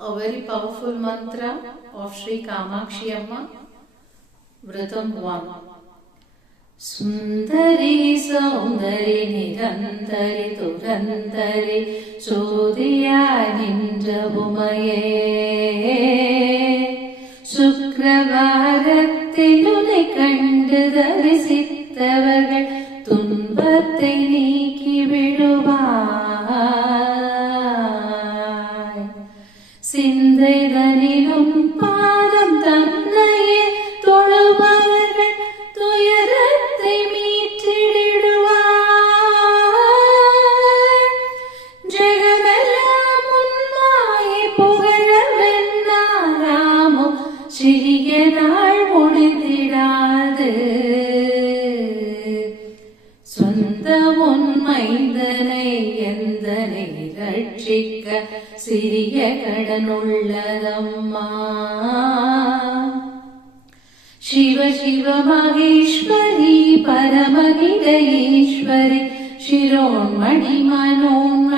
A very powerful mantra of Sri Kamakshi Amma, Vratam 1. Sundari Saundari Nirantari Turantari Sodiya Ninja Umaye Sukravaratiluனை கண்டு தரிசித்தவர்கள் துன்பத்தை நீக்கி விடுவாய் சிந்தைதனிலும் பாதம் தன்னையே தொழுபவர்கள் துயரத்தை மீட்டிடுவாய் ஜெகமெல்லாம் உன்மாயை புகழவென்னாராமோ சிறிய நாள் முடிந்திடாது சொந்த உன்மைந்தனை எந்தனை ரட்சிக்க சிறிய கடனுள்ளதம்மா சிவ சிவ மகேஸ்வரி பரமகிட ஈஸ்வரி சிரோன்மணி மனோன்மணி